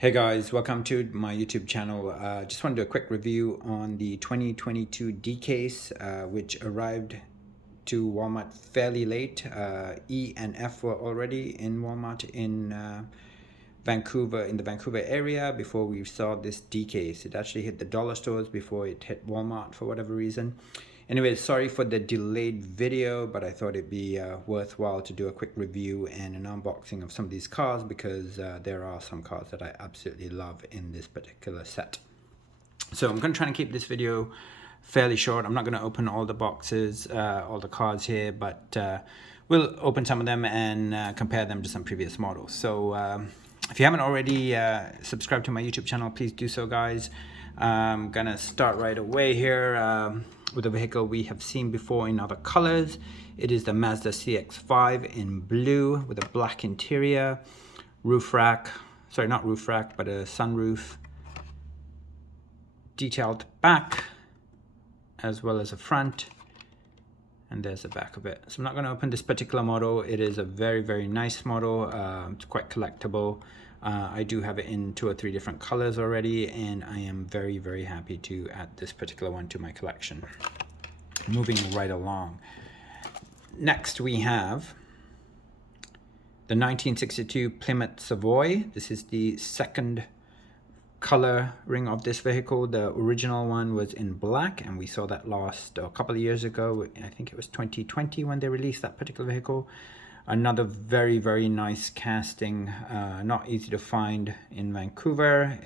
Hey guys, welcome to my YouTube channel. Just want to do a quick review on the 2022 D-Case, which arrived to Walmart fairly late. E and F were already in Walmart in Vancouver, in the Vancouver area before we saw this D-Case. It actually hit the dollar stores before it hit Walmart for whatever reason. Anyway, sorry for the delayed video, but I thought it'd be worthwhile to do a quick review and an unboxing of some of these cars because there are some cars that I absolutely love in this particular set. So I'm going to try and keep this video fairly short. I'm not going to open all the boxes, all the cars here, but we'll open some of them and compare them to some previous models. So if you haven't already subscribed to my YouTube channel, please do so, guys. I'm going to start right away here with a vehicle we have seen before in other colors. It is the Mazda CX-5 in blue with a black interior, roof rack, sorry, not roof rack, but a sunroof, detailed back, as well as a front, and there's the back of it. So I'm not going to open this particular model. It is a very, very nice model. It's quite collectible. I do have it in 2 or 3 different colors already, and I am very, very happy to add this particular one to my collection. Moving right along. Next we have the 1962 Plymouth Savoy. This is the second coloring of this vehicle. The original one was in black, and we saw that last a couple of years ago. I think it was 2020 when they released that particular vehicle. Another very, very nice casting, not easy to find in Vancouver.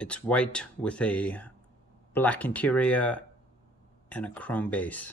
It's white with a black interior and a chrome base.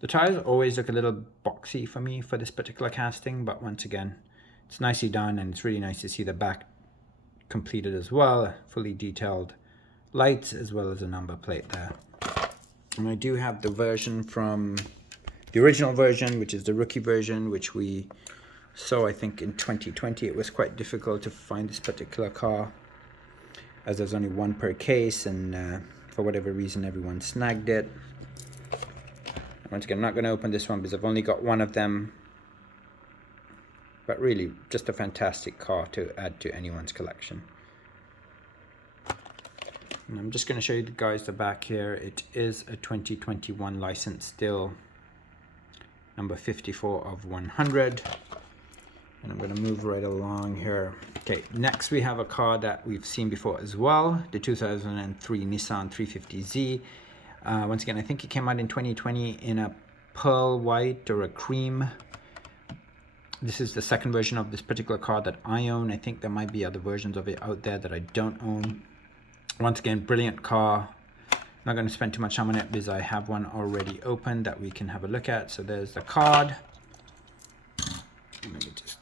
The tires always look a little boxy for me for this particular casting, but once again, it's nicely done, and it's really nice to see the back completed as well. Fully detailed lights as well as a number plate there. And I do have the version from the original version, which is the rookie version, which we saw, I think, in 2020. It was quite difficult to find this particular car, as there's only one per case, and for whatever reason, everyone snagged it. Once again, I'm not going to open this one because I've only got one of them. But really, just a fantastic car to add to anyone's collection. And I'm just going to show you guys the back here. It is a 2021 license still, number 54 of 100. And I'm going to move right along here. Okay, next we have a car that we've seen before as well, the 2003 Nissan 350Z. Once again, I think it came out in 2020 in a pearl white or a cream. This is the second version of this particular car that I own. I think there might be other versions of it out there that I don't own. Once again, brilliant car. I'm not going to spend too much time on it because I have one already open that we can have a look at. So there's the card. Let me just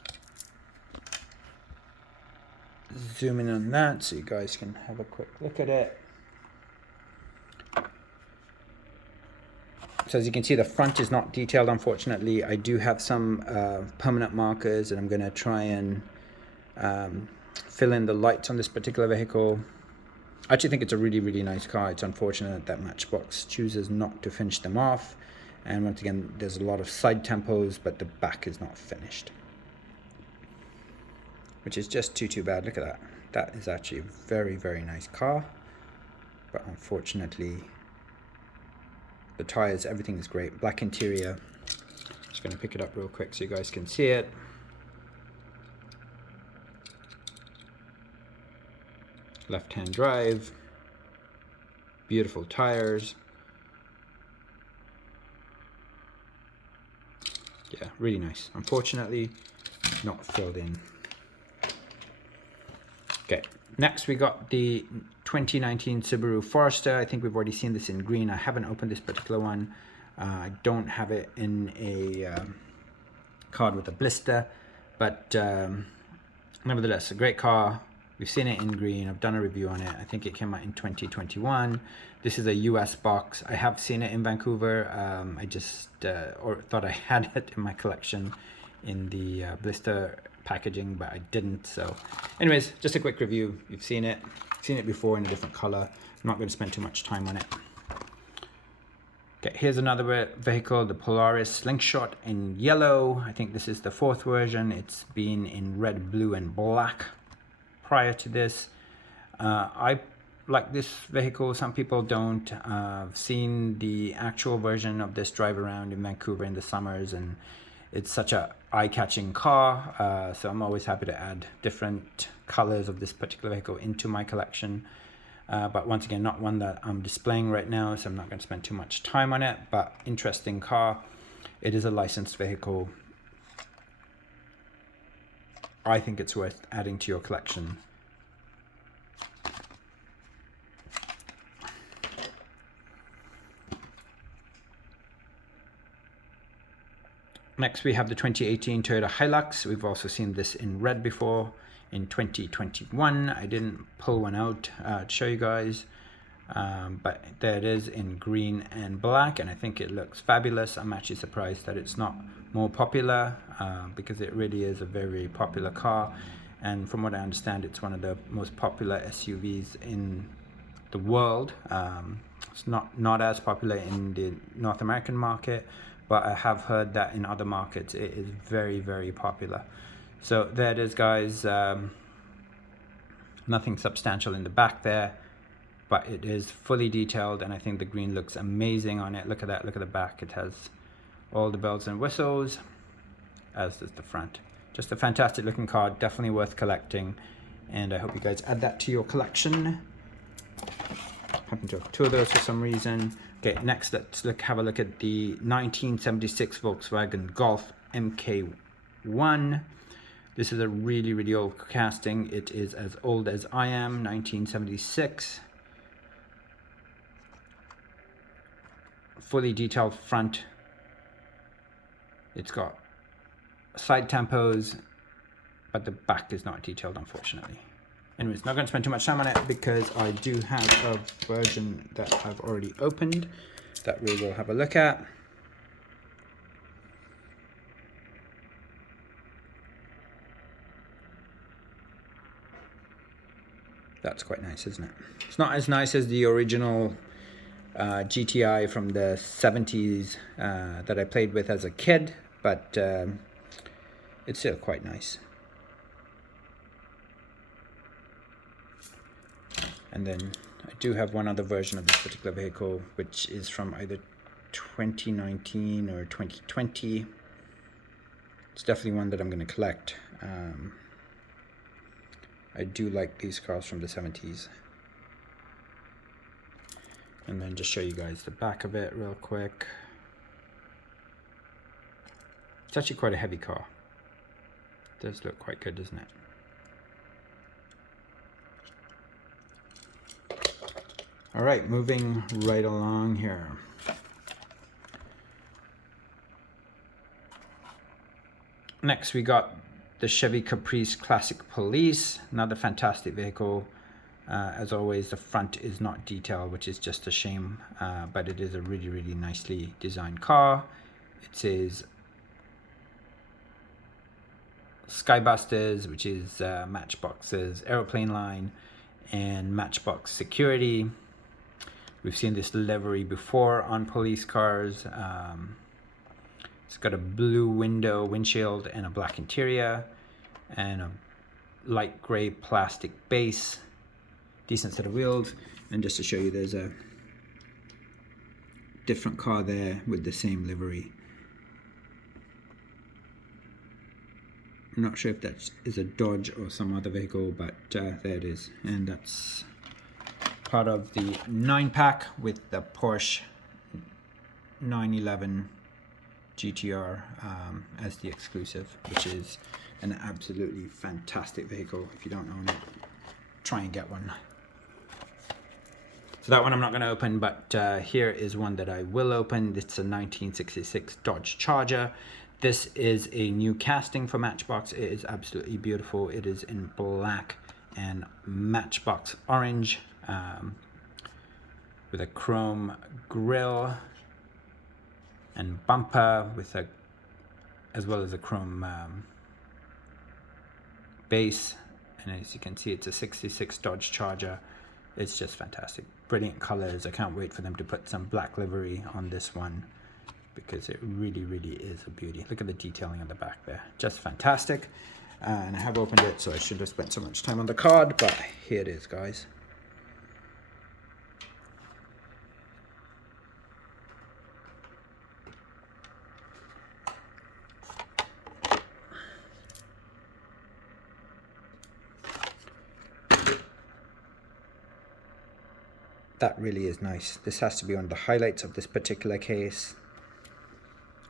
zoom in on that so you guys can have a quick look at it. So as you can see, the front is not detailed, unfortunately. I do have some permanent markers, and I'm going to try and fill in the lights on this particular vehicle. I actually think it's a really, really nice car. It's unfortunate that Matchbox chooses not to finish them off. And once again, there's a lot of side tempos, but the back is not finished, which is just too bad. Look at that. That is actually a very, very nice car. But unfortunately, the tires, everything is great. Black interior. Just going to pick it up real quick so you guys can see it. Left-hand drive. Beautiful tires. Yeah, really nice. Unfortunately, not filled in. Okay, next we got the 2019 Subaru Forester. I think we've already seen this in green. I haven't opened this particular one. I don't have it in a card with a blister, but nevertheless, a great car. We've seen it in green. I've done a review on it. I think it came out in 2021. This is a US box. I have seen it in Vancouver. I just thought I had it in my collection in the blister packaging, but I didn't. So anyways, just a quick review. You've seen it before in a different color. I'm not going to spend too much time on it. Okay, here's another vehicle, the Polaris Slingshot in yellow. I think this is the 4th version. It's been in red, blue, and black prior to this. I like this vehicle. Some people don't. I've seen the actual version of this drive around in Vancouver in the summers, and it's such a eye-catching car. So I'm always happy to add different colors of this particular vehicle into my collection. But once again, not one that I'm displaying right now, so I'm not going to spend too much time on it. But interesting car. It is a licensed vehicle. I think it's worth adding to your collection. Next, we have the 2018 Toyota Hilux. We've also seen this in red before in 2021. I didn't pull one out to show you guys, but there it is in green and black, and I think it looks fabulous. I'm actually surprised that it's not more popular because it really is a very popular car, and from what I understand, it's one of the most popular SUVs in the world. It's not as popular in the North American market, but I have heard that in other markets it is very, very popular. So there it is, guys. Nothing substantial in the back there, but it is fully detailed, and I think the green looks amazing on it. Look at that, look at the back. It has all the bells and whistles, as does the front. Just a fantastic looking car, definitely worth collecting, and I hope you guys add that to your collection. Happen to have 2 of those for some reason. Okay, next let's have a look at the 1976 Volkswagen Golf MK1. This is a really, really old casting. It is as old as I am, 1976. Fully detailed front. It's got side tampos, but the back is not detailed, unfortunately. Anyways, not going to spend too much time on it because I do have a version that I've already opened that we will have a look at. That's quite nice, isn't it? It's not as nice as the original GTI from the 70s that I played with as a kid, but it's still quite nice. And then I do have one other version of this particular vehicle, which is from either 2019 or 2020. It's definitely one that I'm going to collect. I do like these cars from the 70s. And then just show you guys the back of it real quick. It's actually quite a heavy car. It does look quite good, doesn't it? All right, moving right along here. Next, we got the Chevy Caprice Classic Police, another fantastic vehicle. As always, the front is not detailed, which is just a shame, but it is a really, really nicely designed car. It says Skybusters, which is Matchbox's aeroplane line, and Matchbox Security. We've seen this livery before on police cars. It's got a blue windshield, and a black interior, and a light gray plastic base. Decent set of wheels. And just to show you, there's a different car there with the same livery. I'm not sure if that is a Dodge or some other vehicle, but there it is. And that's part of the 9-pack with the Porsche 911 GTR as the exclusive, which is an absolutely fantastic vehicle. If you don't own it, try and get one. So that one I'm not going to open, but here is one that I will open. It's a 1966 Dodge Charger. This is a new casting for Matchbox. It is absolutely beautiful. It is in black and Matchbox orange with a chrome grille and bumper with as well as a chrome base. And as you can see, it's a 66 Dodge Charger. It's just fantastic. Brilliant colors. I can't wait for them to put some black livery on this one, because it really, really is a beauty. Look at the detailing on the back there. Just fantastic. And I have opened it, so I should have spent so much time on the card, but here it is, guys. That really is nice. This has to be one of the highlights of this particular case.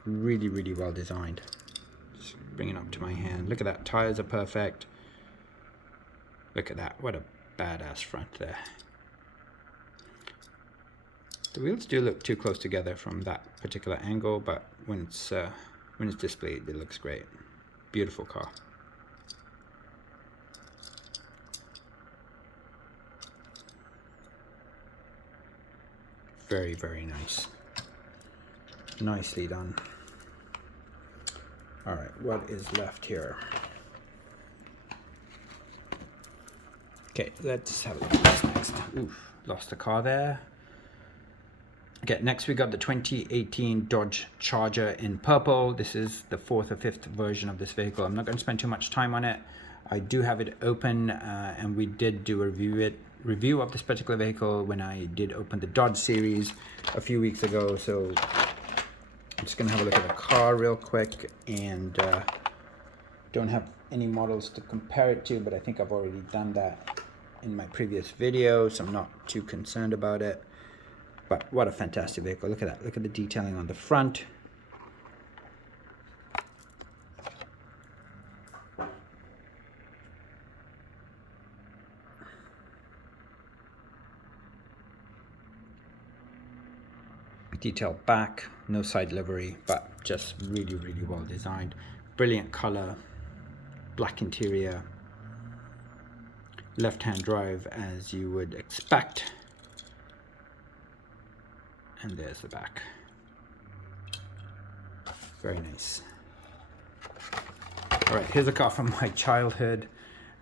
Really, really well designed. Just bring it up to my hand. Look at that. Tires are perfect. Look at that. What a badass front there. The wheels do look too close together from that particular angle, but when it's displayed, it looks great. Beautiful car. Very, very nice. Nicely done. All right, what is left here? Okay, let's have a look at this next. Oof, lost the car there. Okay, next we got the 2018 Dodge Charger in purple. This is the 4th or 5th version of this vehicle. I'm not going to spend too much time on it. I do have it open, and we did do a review of this particular vehicle when I did open the Dodge series a few weeks ago. So I'm just gonna have a look at the car real quick, and don't have any models to compare it to, but I think I've already done that in my previous video, so I'm not too concerned about it. But what a fantastic vehicle. Look at that. Look at the detailing on the front. Detailed back, no side livery, but just really, really well designed. Brilliant color, black interior, left-hand drive as you would expect. And there's the back. Very nice. All right, here's a car from my childhood.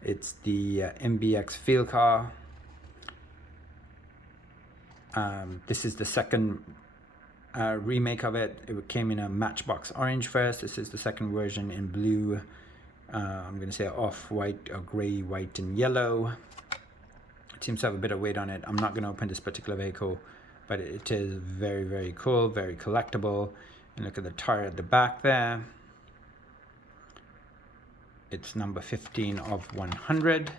It's the MBX Field Car. This is the second remake of it. It came in a Matchbox orange first. This is the second version in blue. I'm going to say off-white or gray, white, and yellow. It seems to have a bit of weight on it. I'm not going to open this particular vehicle, but it is very, very cool, very collectible. And look at the tire at the back there. It's number 15 of 100.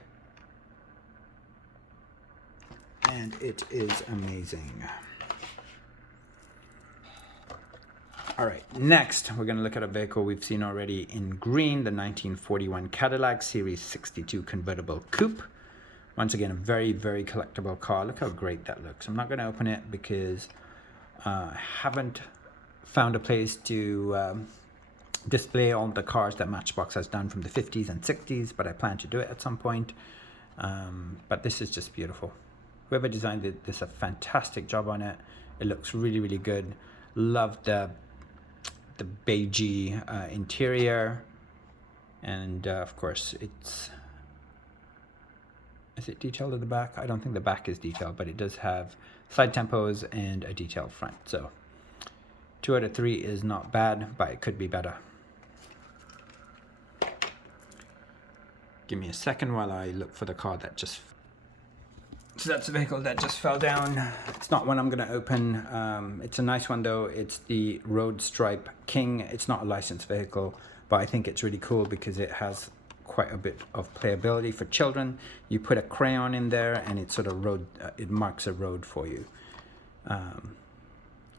And it is amazing. All right, next we're going to look at a vehicle we've seen already in green, the 1941 Cadillac Series 62 convertible coupe. Once again, a very, very collectible car. Look how great that looks. I'm not going to open it because I haven't found a place to display all the cars that Matchbox has done from the 50s and 60s, but I plan to do it at some point. But this is just beautiful. Whoever designed it did a fantastic job on it. It looks really, really good. Love the beigey interior, and of course is it detailed at the back? I don't think the back is detailed, but it does have side tempos and a detailed front. So 2 out of 3 is not bad, but it could be better. Give me a second while I look for the car that just... So that's a vehicle that just fell down. It's not one I'm going to open. It's a nice one though. It's the Road Stripe King. It's not a licensed vehicle, but I think it's really cool because it has quite a bit of playability for children. You put a crayon in there and it sort of it marks a road for you.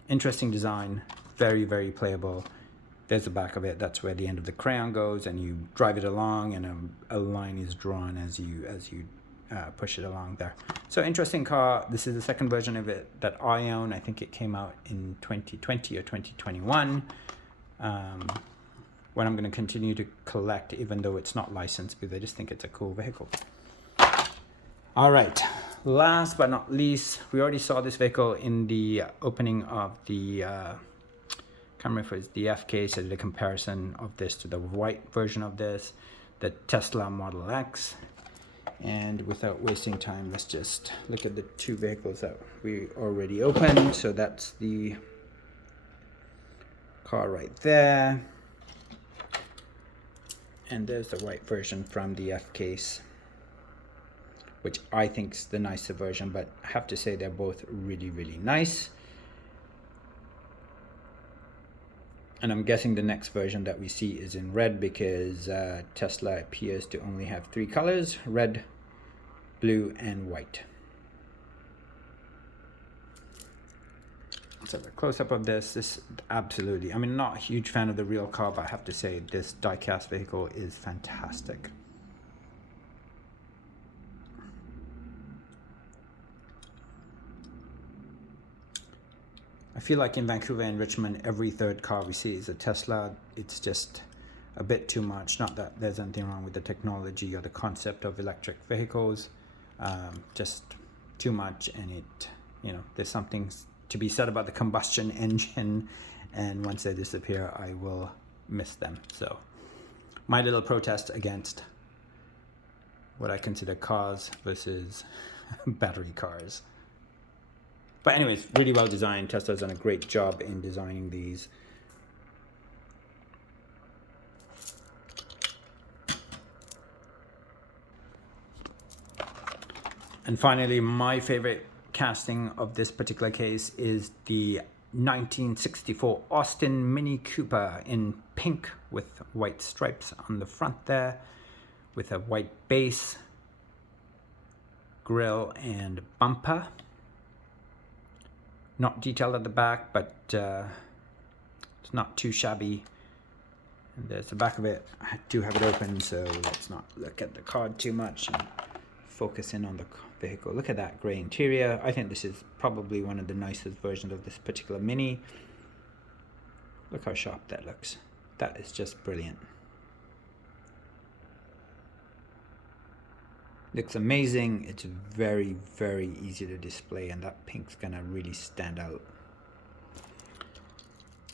Interesting design, very, very playable. There's the back of it. That's where the end of the crayon goes, and you drive it along, and a line is drawn as you push it along there. So interesting car. This is the second version of it that I own. I think it came out in 2020 or 2021. One I'm going to continue to collect, even though it's not licensed, because I just think it's a cool vehicle. All right, last but not least, we already saw this vehicle in the opening of the can't remember if it's the F case. I did a comparison of this to the white version of this, the Tesla Model X. And without wasting time, let's just look at the two vehicles that we already opened. So that's the car right there. And there's the white version from the F case, which I think is the nicer version, but I have to say they're both really, really nice. And I'm guessing the next version that we see is in red because Tesla appears to only have 3 colors: red, blue, and white. So the close-up of this absolutely, I mean, not a huge fan of the real car, but I have to say this die-cast vehicle is fantastic. I feel like in Vancouver and Richmond, every third car we see is a Tesla. It's just a bit too much. Not that there's anything wrong with the technology or the concept of electric vehicles, just too much. And it, you know, there's something to be said about the combustion engine, and once they disappear, I will miss them. So my little protest against what I consider cars versus battery cars. But anyways, really well designed. Tesla's done a great job in designing these. And finally, my favorite casting of this particular case is the 1964 Austin Mini Cooper in pink with white stripes on the front there, with a white base, grille, and bumper. Not detailed at the back, but it's not too shabby. And there's the back of it. I do have it open, so let's not look at the card too much and focus in on the vehicle. Look at that grey interior. I think this is probably one of the nicest versions of this particular Mini. Look how sharp that looks. That is just brilliant. Looks amazing. It's very, very easy to display, and that pink's gonna really stand out.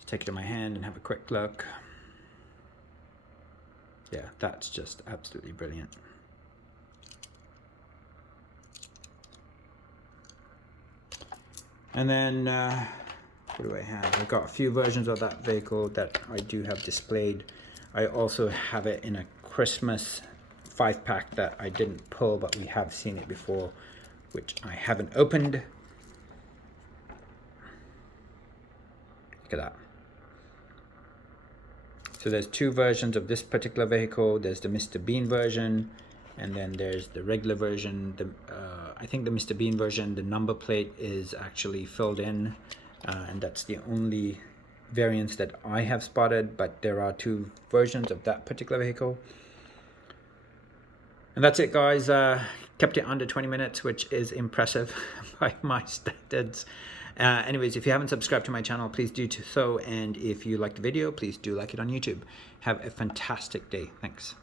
Take it in my hand and have a quick look. Yeah, that's just absolutely brilliant. And then what do I have? I've got a few versions of that vehicle that I do have displayed. I also have it in a Christmas 5-pack that I didn't pull, but we have seen it before, which I haven't opened. Look at that. So there's 2 versions of this particular vehicle. There's the Mr. Bean version, and then there's the regular version. I think the Mr. Bean version, the number plate is actually filled in, and that's the only variants that I have spotted, but there are 2 versions of that particular vehicle. And that's it, guys. Kept it under 20 minutes, which is impressive by my standards. Anyways, if you haven't subscribed to my channel, please do so. And if you like the video, please do like it on YouTube. Have a fantastic day. Thanks.